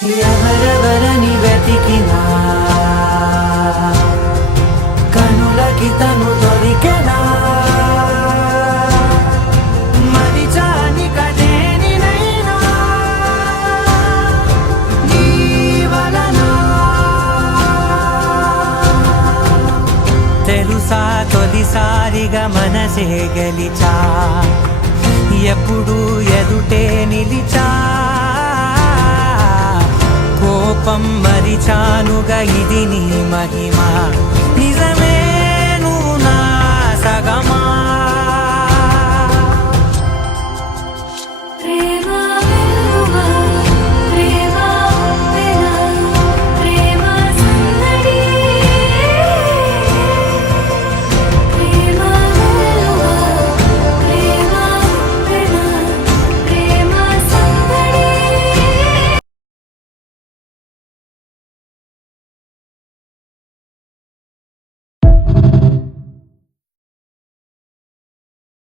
ఎవరెవరని వెతికినా కనులకి తను దొరికెనా మరిచాని కదేనినైనా నీ వలన తెలుసా తొలిసారిగా మనసే గెలిచా ఎప్పుడు ఎదుటే నిలిచా కోపం మరిచానుగా ఇది నీ మహిమ నిజమే